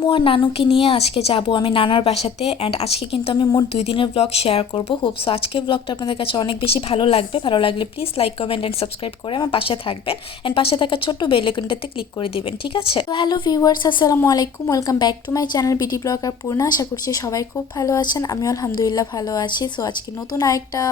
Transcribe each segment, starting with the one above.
আম্মু আর নানুকে নিয়ে আজকে যাব আমি নানার বাসাতে অ্যান্ড আজকে কিন্তু আমি মোট দুই দিনের ব্লগ শেয়ার করব হোপসো আজকে ব্লগটা আপনাদের কাছে অনেক বেশি ভালো লাগবে। ভালো লাগলে please like comment and subscribe করে আমার পাশে থাকবেন অ্যান্ড পাশে থাকা ছোট্ট বেলেকনটাতে ক্লিক করে দিবেন, ঠিক আছে? তো হ্যালো ভিউয়ার্স আসসালামু আলাইকুম welcome back to my channel BD blogger Purna, আশা করছি সবাই খুব ভালো আছেন আমি আলহামদুলিল্লাহ ভালো আছি। সো আজকে নতুন আরেকটা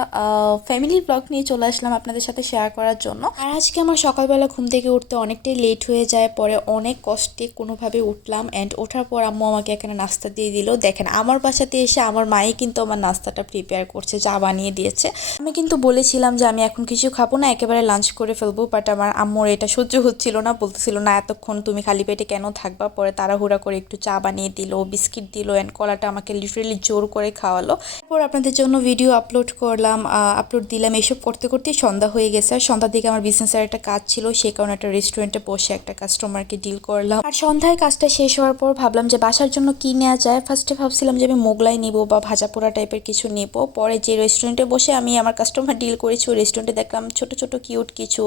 ফ্যামিলি ব্লগ নিয়ে চলে আসলাম আপনাদের সাথে শেয়ার করার জন্য। আর আজকে আমার সকালবেলা ঘুম থেকে উঠতে অনেকটাই লেট হয়ে যায়, পরে অনেক কষ্টে কোনোভাবে উঠলাম অ্যান্ড ওঠার পর আম্মু আমাকে এখানে নাস্তা দিয়ে দিল। দেখেন, আমার বাসাতে এসে আমার মাই কিন্তু আমার নাস্তাটা প্রিপেয়ার করছে চা বানিয়ে দিয়েছে। আমি কিন্তু বলেছিলাম যে আমি এখন কিছু খাব না, একেবারে লাঞ্চ করে ফেলব বাট আমার আম্মুর এটা সহ্য হচ্ছিল না, বলতেছিল, না, এতক্ষণ তুমি খালি পেটে কেন থাকবা? পরে তাড়াহুড়া করে একটু চা বানিয়ে দিল, বিস্কিট দিল অ্যান্ড কলাটা আমাকে লিটারেলি জোর করে খাওয়ালো। তারপর আপনাদের জন্য ভিডিও আপলোড করলাম আপলোড দিলাম, এসব করতে করতেই সন্ধ্যা হয়ে গেছে। আর সন্ধ্যার দিকে আমার বিজনেসের একটা কাজ ছিল সেই কারণে একটা রেস্টুরেন্টে বসে একটা কাস্টমারকে ডিল করলাম। আর সন্ধ্যায় কাজটা শেষ হওয়ার পর ভাবলাম যে বাসার জন্য কি নেওয়া যায়? ফার্স্টে ভাবছিলাম যে আমি মোগলাই নিব বা ভাজা পোড়া টাইপের কিছু নেব। পরে যে রেস্টুরেন্টে বসে আমি আমার কাস্টমার ডিল করেছি, ওই রেস্টুরেন্টে দেখলাম ছোট ছোট কিউট কিছু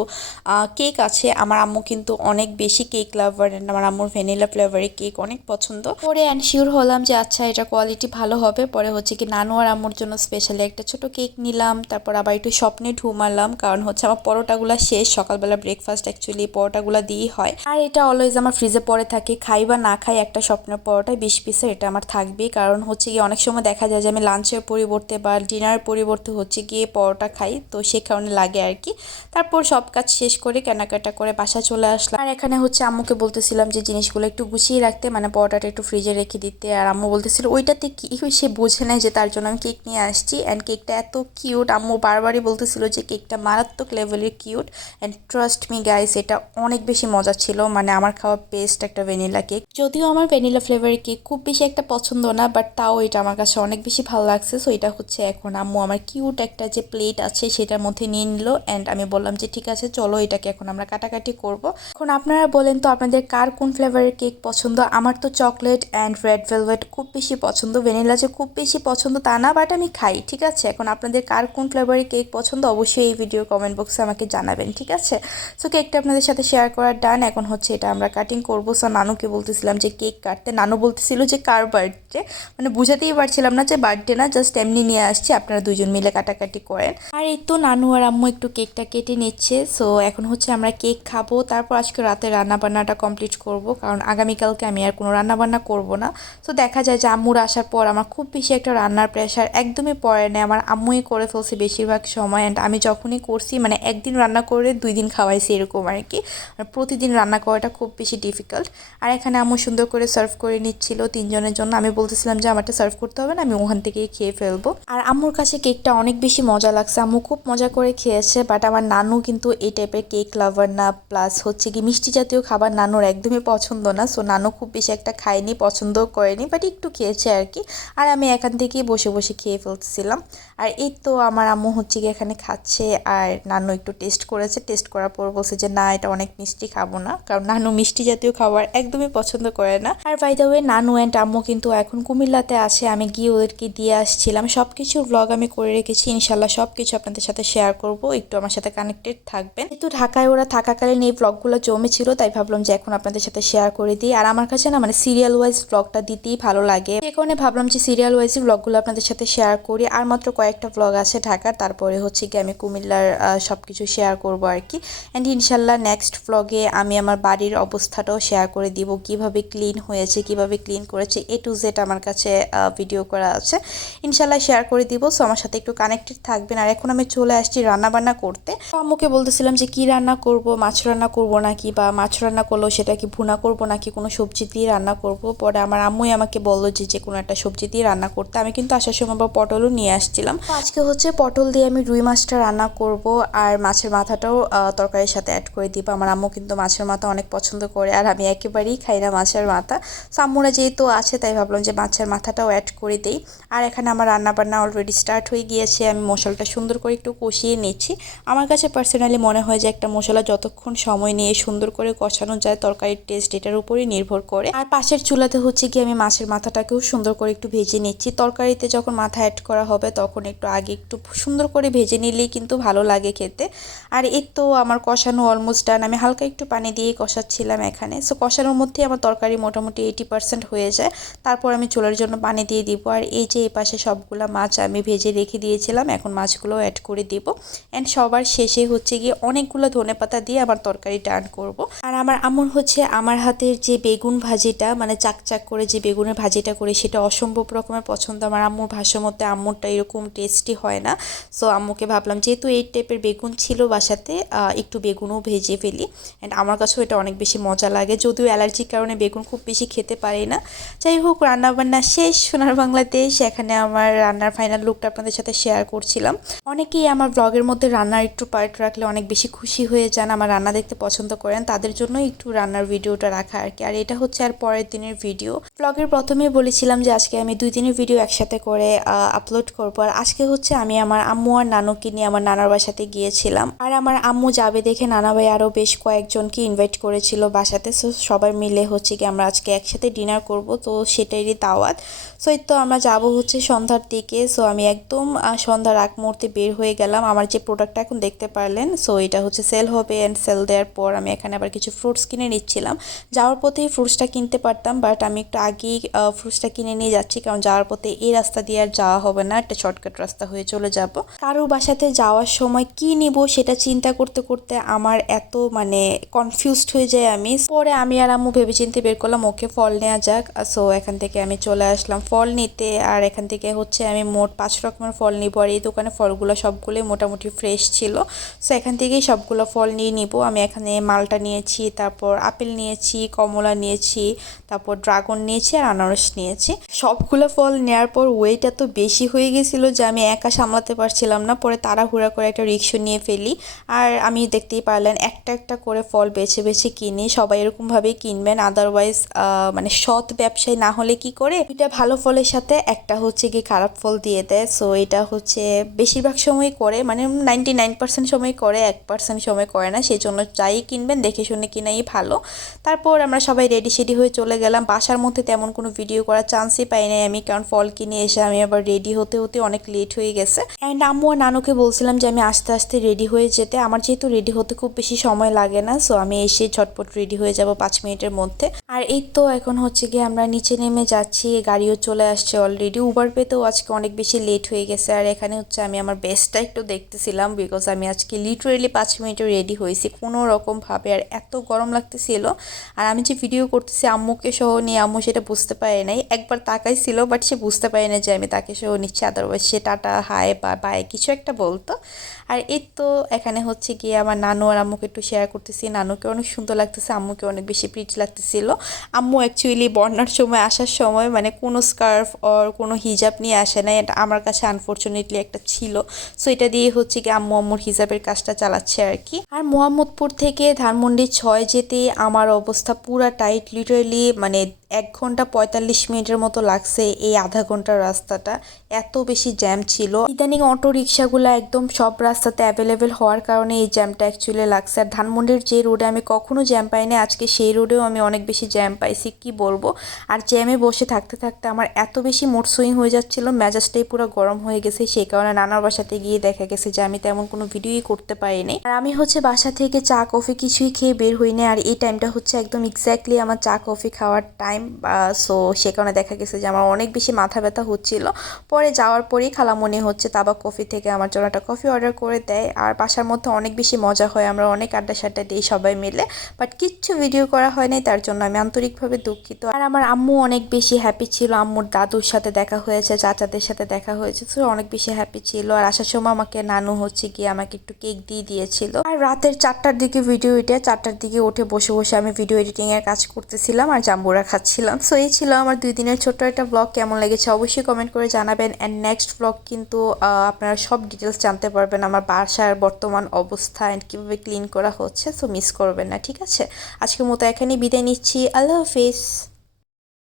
কেক আছে। আমার আম্মু কিন্তু অনেক বেশি কেক লাভার অ্যান্ড আমার আম্মুর ভ্যানিলা ফ্লেভারের কেক অনেক পছন্দ। পরে অ্যান্ড শিওর হলাম যে আচ্ছা এটা কোয়ালিটি ভালো হবে। পরে হচ্ছে কি নানু আর আম্মুর জন্য স্পেশালি একটা ছোট কেক নিলাম। তারপর আবার একটু স্বপ্নে ঢুমালাম। কারণ হচ্ছে আমার পরোটাগুলো শেষ। সকালবেলা ব্রেকফাস্ট অ্যাকচুয়ালি পরোটাগুলো দিয়েই হয়। আর এটা অলওয়েজ আমার ফ্রিজে পরে থাকে। খাই বা না খাই একটা স্বপ্নের পরোটায় বিশ পিসের, এটা আমার থাকবেই। কারণ হচ্ছে গিয়ে অনেক সময় দেখা যায় যে আমি লাঞ্চের পরিবর্তে বা ডিনারের পরিবর্তে হচ্ছে গিয়ে পরোটা খাই, তো সে কারণে লাগে আর কি। তারপর সব কাজ শেষ করে কেনাকাটা করে বাসা চলে আসলাম। আর এখানে হচ্ছে আম্মুকে বলতেছিলাম যে জিনিসগুলো একটু গুছিয়ে রাখতে মানে পরোটাটা একটু ফ্রিজে রেখে দিতে। আর আম্মু বলতেছিল, ওইটাতে কি সে বোঝে নেয় যে তার জন্য আমি কেক নিয়ে আসছি। অ্যান্ড কেকটা এত কিউট আম্মু বারবারই বলতেছিল যে কেকটা মারাত্মক লেভেলের cute and trust me guys এটা অনেক বেশি মজা ছিল। মানে আমার খাওয়া বেস্ট একটা ভ্যানিলা কেক যদিও আমার ভ্যানিলা ফ্লেভারের কেক খুব বেশি একটা পছন্দ না বাট তাও এটা আমার কাছে অনেক বেশি ভালো লাগছে। সো এটা হচ্ছে এখন আম্মু আমার কিউট একটা যে প্লেট আছে সেটার মধ্যে নিয়ে নিল অ্যান্ড আমি বললাম যে, ঠিক আছে, চলো এটাকে এখন আমরা কাটাকাটি করব। এখন আপনারা বলেন তো, আপনাদের কার কোন ফ্লেভারের কেক পছন্দ? আমার তো চকলেট অ্যান্ড রেড ভেলভেট খুব বেশি পছন্দ, ভ্যানিলা যে খুব বেশি পছন্দ তা না বাট আমি খাই, ঠিক আছে? এখন আপনাদের কার কোন ফ্লেভারের কেক পছন্দ? অবশ্যই এই ভিডিও কমেন্ট বক্সে আমাকে জানাবেন, ঠিক আছে? সো কেকটা আপনাদের সাথে শেয়ার করার ডান এখন হচ্ছে এটা আমরা কাটিং করব। সো নানুকে বলতেছিলাম যে, কেক কাটতে। নানু বলতেছিল যে, কার বার্থডে মানে বুঝাতেই পারছিলাম না যে বার্থডে না জাস্ট এমনি নিয়ে আসছি, আপনারা দুজন মিলে কাটাকাটি করেন। আর এই তো নানু আর আম্মু একটু কেকটা কেটে নিচ্ছে। সো এখন হচ্ছে আমরা কেক খাব। তারপর আজকে রাতে রান্না বান্নাটা কমপ্লিট করব, কারণ আগামীকালকে আমি আর কোনো রান্না বান্না করব না। সো দেখা যায় যে, আম্মুর আসার পর আমার খুব বেশি একটা রান্নার প্রেশার একদমই পড়ে না। আমার আম্মুই করে ফেলছে বেশিরভাগ সময়। অ্যান্ড আমি যখনই করছি মানে একদিন রান্না করে দুই দিন খাওয়াইছি এরকম আর কি। আর প্রতিদিন রান্না করাটা খুব বেশি ডিফিকাল্ট আর এখানে আম্মু সুন্দর করে সার্ভ করে নিচ্ছিল তিনজনের জন্য। আমি বলতেছিলাম যে, আমারটা সার্ভ করতে হবে না, আমি ওখান থেকেই খেয়ে ফেলব। আর আম্মুর কাছে কেকটা অনেক বেশি মজা লাগছে। আম্মু খুব মজা করে খেয়েছে বাট আমার নানু কিন্তু এই টাইপের কেক লাভার না। প্লাস হচ্ছে কি, মিষ্টি জাতীয় খাবার নানুর একদমই পছন্দ না। সো নানু খুব বেশি একটা খায়নি, পছন্দও করেনি বাট একটু খেয়েছে আর কি। আর আমি এখান থেকেই বসে বসে খেয়ে ফেলতেছিলাম। আর এই তো আমার আম্মু হচ্ছে গিয়ে এখানে খাচ্ছে আর নানু একটু টেস্ট করেছে। টেস্ট করার পর বলছে যে, না, এটা অনেক মিষ্টি খাব না। কারণ নানু মিষ্টি জাতীয় খাবার একদমই পছন্দ করে না। আর বাই দ্য ওয়ে নানু অ্যান্ড আম্মু কিন্তু এখন কুমিল্লাতে আছে। আমি গিয়ে ওদেরকে দিয়ে আসছিলাম। সব কিছুর ব্লগ আমি করে রেখেছি। ইনশাল্লাহ সব কিছু আপনাদের সাথে শেয়ার করব। একটু আমার সাথে কানেক্টেড থাকবেন। কিন্তু ঢাকায় ওরা থাকাকালীন এই ব্লগগুলো জমেছিল, তাই ভাবলাম যে এখন আপনাদের সাথে শেয়ার করে দিই। আর আমার কাছে না মানে সিরিয়াল ওয়াইজ ব্লগটা দিতেই ভালো লাগে। কারণে ভাবলাম যে সিরিয়াল ওয়াইজ ব্লগগুলো আপনাদের সাথে শেয়ার করি। আর মাত্র কয়েকটা ব্লগ আছে ঢাকার, তারপরে হচ্ছে কি আমি কুমিল্লার সব কিছু শেয়ার করব আর কি। অ্যান্ড ইনশাল্লাহ নেক্সট ব্লগে আমি আমার বাড়ির অবস্থাটাও শেয়ার করে দিব, কীভাবে ক্লিন হয়েছে, কীভাবে ক্লিন করেছে এ টু জেড আমার কাছে ভিডিও করা আছে। ইনশাল্লাহ শেয়ার করে দিব সো আমার সাথে একটু কানেক্টেড থাকবেন। আর এখন আমি চলে আসছি রান্নাবান্না করতে। আম্মুকে বলতেছিলাম যে, কি রান্না করব? মাছ রান্না করব নাকি? বা মাছ রান্না করলেও সেটা কি ভুনা করব নাকি কোনো সবজি দিয়ে রান্না করব? পরে আমার আম্মুই আমাকে বলল যে যে কোনো একটা সবজি দিয়ে রান্না করতে। আমি কিন্তু আসার সময় বা পটলও নিয়ে আসছিলাম। আজকে হচ্ছে পটল দিয়ে আমি রুই মাছটা রান্না করব আর মাছের মাথাটাও তরকারির সাথে অ্যাড করে দিব। আমার আম্মু কিন্তু মাছের মাথা অনেক পছন্দ করে আর আমি একেবারেই খাই না মাছের মাথা। সো আম্মুরা যেহেতু আছে, তাই ভাবলাম যে মাছের মাথাটাও অ্যাড করে দিই। আর এখানে আমার রান্না বান্না অলরেডি স্টার্ট হয়ে গিয়েছে। আমি মশলাটা সুন্দর করে একটু কষিয়ে নিচ্ছি। আমার কাছে পার্সোনালি মনে হয় যে একটা মশলা যতক্ষণ সময় নিয়ে সুন্দর করে কষানো যায়, তরকারির টেস্ট এটার উপরই নির্ভর করে। আর পাশের চুলাতে হচ্ছে কি আমি মাছের মাথাটাকেও সুন্দর করে একটু ভেজে নিচ্ছি। তরকারিতে যখন মাথা অ্যাড করা হবে, তখন একটু আগে একটু সুন্দর করে ভেজে নিলেই কিন্তু ভালো লাগে খেতে। আর এই তো আমার কষানো অলমোস্ট ডান আমি হালকা একটু পানি দিয়ে কষাচ্ছিলাম এখানে। সো কষানোর মধ্যেই আমার তরকারি মোটামুটি এইটি পার্সেন্ট হয়ে যায়। তারপর আমি চুলার জন্য পানি দিয়ে দিব। আর এই যে এই পাশে সবগুলো মাছ আমি ভেজে রেখে দিয়েছিলাম, এখন মাছগুলো অ্যাড করে দিব। অ্যান্ড সবার শেষে হচ্ছে গিয়ে অনেকগুলো ধনে পাতা দিয়ে আমার তরকারি টার্ন করব। আর আমার আমন হচ্ছে আমার হাতের যে বেগুন ভাজিটা মানে চাকচাক করে যে বেগুনের ভাজিটা করে, সেটা অসম্ভব রকমের পছন্দ। আমার আম্মুর ভাষার মধ্যে আম্মুরটা এরকম টেস্টি হয় না। সো আম্মুকে ভাবলাম যেহেতু এই টাইপের বেগুন ছিল বাসাতে একটু বেগুনও ভেজে ফেলি। অ্যান্ড আমার কাছেও এটা অনেক বেশি মজা লাগে। যদিও অ্যালার্জির কারণে বেগুন খুব বেশি খেতে পারি না। যাই হোক, রান্নাবান্না শেষ। সোনার বাংলাদেশ। এখানে আমার রান্নার ফাইনাল লুকটা আপনাদের সাথে শেয়ার করছিলাম। অনেকেই আমার ব্লগের মধ্যে রান্নার একটু পার্ট রাখলে অনেক বেশি খুশি হয়ে যান, আমার রান্না দেখতে পছন্দ করেন। তাদের জন্য একটু রান্নার ভিডিওটা রাখা আর কি। আর এটা হচ্ছে আর পরের দিনের ভিডিও ব্লগের প্রথমেই বলেছিলাম যে, আজকে আমি দুই দিনের ভিডিও একসাথে করে আপলোড করব। আর আজকে হচ্ছে আমি আমার আম্মু আর নানুকে নিয়ে আমার নানার বাসাতে গিয়েছিলাম। আর আমার আম্মু যাবে দেখে নানা ভাই আরও বেশ কয়েকজনকে ইনভাইট করেছিল বাসাতে। সো সবাই মিলে হচ্ছে কি আমরা আজকে একসাথে ডিনার করব। তো সেটারই দাওয়াত। সো এই তো আমরা যাব হচ্ছে সন্ধ্যার দিকে। সো আমি একদম সন্ধ্যার আগ মুহূর্তে বের হয়ে গেলাম। আমার যে প্রোডাক্টটা এখন দেখতে পারলেন সো এটা হচ্ছে সেল হবে অ্যান্ড সেল দেওয়ার পর আমি এখানে আবার কিছু ফ্রুটস কিনে নিচ্ছিলাম। যাওয়ার পথেই ফ্রুটসটা কিনতে পারতাম বাট আমি একটু আগেই ফ্রুটসটা কিনে নিয়ে যাচ্ছি। কারণ যাওয়ার পথে এই রাস্তা দিয়ে আর যাওয়া হবে না, একটা শর্টকাট রাস্তা হয়ে চলে যাব। কারোর বাসাতে যাওয়ার সময় কি নিব সেটা চিন্তা করতে করতে আমার এত মানে কনফিউজড হয়ে যায় আমি। পরে আমি আর আম্মু ভেবেচিন্তে বের করলাম, ওকে ফল নেওয়া যাক। সো এখান থেকে আমি চলে আসলাম ফল নিতে। আর এখান থেকে হচ্ছে আমি মোট পাঁচ রকমের ফল নিব। আর এই দোকানে ফলগুলো সবগুলোই মোটামুটি ফ্রেশ ছিল। সো এখান থেকেই সবগুলো ফল নিয়ে নিব। আমি এখানে মালটা নিয়েছি, তারপর আপেল নিয়েছি, কমলা নিয়েছি, তারপর ড্রাগন নিয়েছি আর আনারস নিয়েছি। সবগুলো ফল নেওয়ার পর ওয়েট এত বেশি হয়ে গেছিল যে আমি একা সামলাতে পারছিলাম না, পরে তাড়াহুড়া করে একটা রিক্সা নিয়ে ফেলি। আর আমি দেখতেই পারলেন, একটা একটা করে ফল বেছে বেছে কিনি, সবাই এরকমভাবেই কিনবেন। আদারওয়াইজ মানে সৎ ব্যবসায়ী না হলে কি করে? এটা ভালো ফলের সাথে একটা হচ্ছে কি খারাপ ফল দিয়ে দেয়। সো এটা হচ্ছে বেশিরভাগ সময় করে মানে নাইনটি নাইন পার্সেন্ট সময় করে, এক পার্সেন্ট সময় করে না। সেই জন্য যাই কিনবেন, দেখে শুনে কিনাই ভালো। তারপর আমরা সবাই রেডি সেডি হয়ে চলে গেলাম। বাসার মধ্যে তেমন কোনো ভিডিও করার চান্সই পাই নাই আমি, কারণ ফল কিনে এসে আমি আবার রেডি হতে হতে অনেক লেট হয়ে গেছে। অ্যান্ড আম্মু আর নানুকে বলছিলাম যে, আমি আস্তে আস্তে রেডি হয়ে যেতে। আমার যেহেতু রেডি হতে খুব বেশি সময় লাগে না সো আমি এসে ছটপট রেডি হয়ে যাব পাঁচ মিনিটের মধ্যে। আর এই তো এখন হচ্ছে গিয়ে আমরা নিচে নেমে যাচ্ছি গাড়িও চলে আসছে অলরেডি উবার পেতেও আজকে অনেক বেশি লেট হয়ে গেছে, আর এখানে হচ্ছে আমি আমার বেস্টটা একটু দেখতেছিলাম বিকজ আমি আজকে লিটারেলি পাঁচ মিনিটে রেডি হয়েছি, কোনো রকম ভাবে, আর এত গরম লাগতেছিল। আর আমি যে ভিডিও করতেছি আম্মুকে সহ নিয়ে, আম্মু সেটা বুঝতে পারে নাই। একবার তাকাইছিল বাট সে বুঝতে পারে না যে আমি তাকে সহ নিচ্ছি আদারওয়াইজ সে টাটা হাই বা বাই কিছু একটা বলতো। আর এই তো এখানে হচ্ছে গিয়ে আমার নানু আর আম্মুকে একটু শেয়ার করতেছি। নানুকে অনেক সুন্দর লাগতেছে, আম্মুকে অনেক বেশি প্রিটি লাগতেছিল। আম্মু অ্যাকচুয়ালি বন্যার সময় আসার সময় মানে কোনো স্কার্ফ অর কোনো হিজাব নিয়ে আসে না এটা আমার কাছে আনফর্চুনেটলি একটা ছিল। সো এটা দিয়ে হচ্ছে কি আম্মু আম্মুর হিজাবের কাজটা চালাচ্ছে আর কি। আর মোহাম্মদপুর থেকে ধানমন্ডি ছয় যেতে আমার অবস্থা পুরা টাইট লিটারলি মানে এক ঘণ্টা পঁয়তাল্লিশ মিনিটের মতো লাগছে এই আধা ঘণ্টার রাস্তাটা। এত বেশি জ্যাম ছিল। ইদানিং অটো রিক্সাগুলো একদম সব রাস্তাতে অ্যাভেলেবেল হওয়ার কারণে এই জ্যামটা অ্যাকচুয়ালি লাগছে। আর ধানমন্ডির যে রোডে আমি কখনো জ্যাম পাইনি, আজকে সেই রোডেও আমি অনেক বেশি জ্যাম পাইছি, কি বলব? আর জ্যামে বসে থাকতে থাকতে আমার এত বেশি মুড সুইং হয়ে যাচ্ছিল, মেজাজটাই পুরো গরম হয়ে গেছে, সেই কারণে নানার বাসাতে গিয়ে দেখা গেছে যে আমি তেমন কোনো ভিডিওই করতে পারিনি। আর আমি হচ্ছে বাসা থেকে চা, কফি কিছুই খেয়ে বের হইনি আর এই টাইমটা হচ্ছে একদম এক্স্যাক্টলি আমার চা, কফি খাওয়ার টাইম সো সে কারণে দেখা গেছে যে আমার অনেক বেশি মাথা ব্যথা হচ্ছিল। পরে যাওয়ার পরেই খালা মনে হচ্ছে তাবা কফি থেকে আমার জন্য একটা কফি অর্ডার করে দেয়। আর বাসার মধ্যে অনেক বেশি মজা হয়, আমরা অনেক আড্ডা সাড্ডা দিই সবাই মিলে। বাট কিচ্ছু ভিডিও করা হয় নাই তার জন্য আমি আন্তরিকভাবে দুঃখিত। আর আমার আম্মু অনেক বেশি হ্যাপি ছিল। আম্মুর দাদুর সাথে দেখা হয়েছে, চাচাদের সাথে দেখা হয়েছে, তো অনেক বেশি হ্যাপি ছিল। আর আসার সময় আমাকে নানু হচ্ছে গিয়ে আমাকে একটু কেক দিয়ে দিয়েছিল। আর রাতের চারটার দিকে ভিডিও এটা, চারটার দিকে উঠে বসে বসে আমি ভিডিও এডিটিং এর কাজ করতেছিলাম। আর জাম্বুরা খাচ্ছিলাম সো এই ছিল আমার দুই দিনের ছোট্ট একটা ব্লগ কেমন লেগেছে অবশ্যই কমেন্ট করে জানাবেন। অ্যান্ড নেক্সট ব্লগ কিন্তু আপনারা সব ডিটেলস জানতে পারবেন আমার বাসার বর্তমান অবস্থা অ্যান্ড কীভাবে ক্লিন করা হচ্ছে। সো মিস করবেন না, ঠিক আছে? আজকের মতো এখানেই বিদায় নিচ্ছি। আল্লাহ হাফিজ।